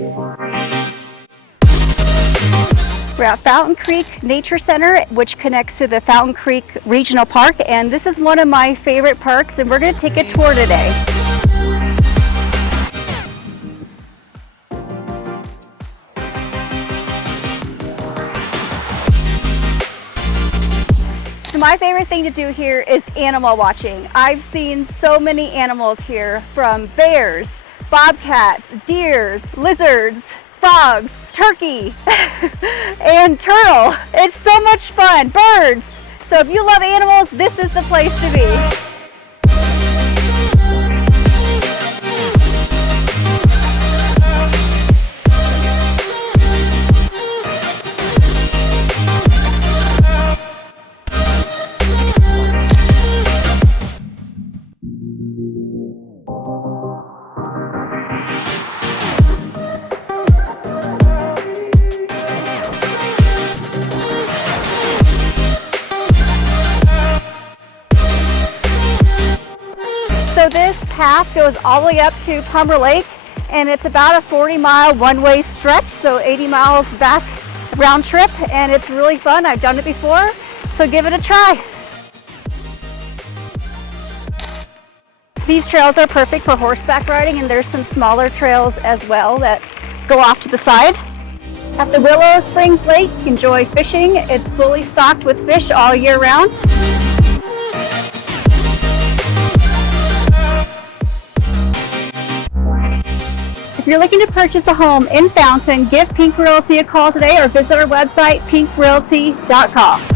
We're at Fountain Creek Nature Center, which connects to the Fountain Creek Regional Park, and this is one of my favorite parks, and we're going to take a tour today. So my favorite thing to do here is animal watching. I've seen so many animals here, from bears, bobcats, deers, lizards, frogs, turkey, and turtle. It's so much fun. Birds. So if you love animals, this is the place to be. So this path goes all the way up to Palmer Lake, and it's about a 40-mile one-way stretch, so 80 miles back round trip, and it's really fun. I've done it before, so give it a try. These trails are perfect for horseback riding, and there's some smaller trails as well that go off to the side. At the Willow Springs Lake, you can enjoy fishing. It's fully stocked with fish all year round. If you're looking to purchase a home in Fountain, give Pink Realty a call today or visit our website, pinkrealty.com.